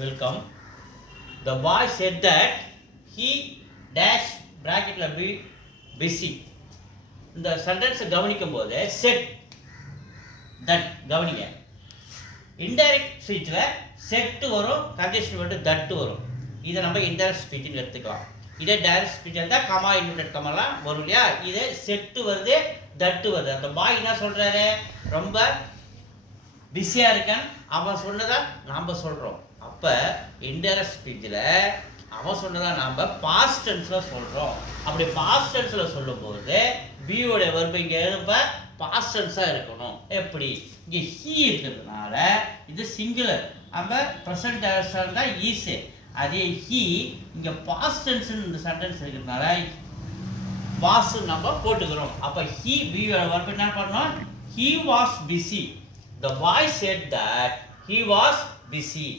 will come. The boy said that he dash bracketல be busy. இந்த sentence கவனிக்கும் போது set that கவனிங்க. Indirect ஸ்பீச்ல set வரும், கண்டிஷன் வந்து தட் வரும். இதை நம்ம இன்டைரக்ட் ஸ்பீச்னு எடுத்துக்கலாம். இதே டைரக்ட் ஸ்பீச் இருந்தால் கமா இன்வெர்டட் கமாலாம் வரும் இல்லையா? இதே செட்டு வருது, தட்டு வருது. அந்த பாய் என்ன சொல்றாரு? ரொம்ப பிஸியா இருக்கேன் அவன் சொன்னதா நாம சொல்றோம். அப்ப இன்டைரக்ட் ஸ்பீச்ல அவன் சொன்னதா நாம பாஸ்ட் டென்ஸ்ல சொல்றோம். அப்படி பாஸ்ட் டென்ஸ்ல சொல்லும்போது பியோட வெர்பு இங்க எழுப்ப பாஸ்ட் டென்ஸா இருக்கணும். எப்படி? இங்க ஹீ இருக்கிறதுனால இது சிங்குலர். அப்ப ப்ரெசன்ட் டைரக்ஷன் தான் ஈஸி. அதே ஹீ இங்க பாஸ்ட் டென்ஸ் இந்த சென்டென்ஸ் இருக்கிறதுனால வாஸ் நம்ம போட்டுக்கிறோம். அப்ப ஹீ பியோட வெர்பு என்ன பண்ணணும்? He was busy. The boy said that he was busy.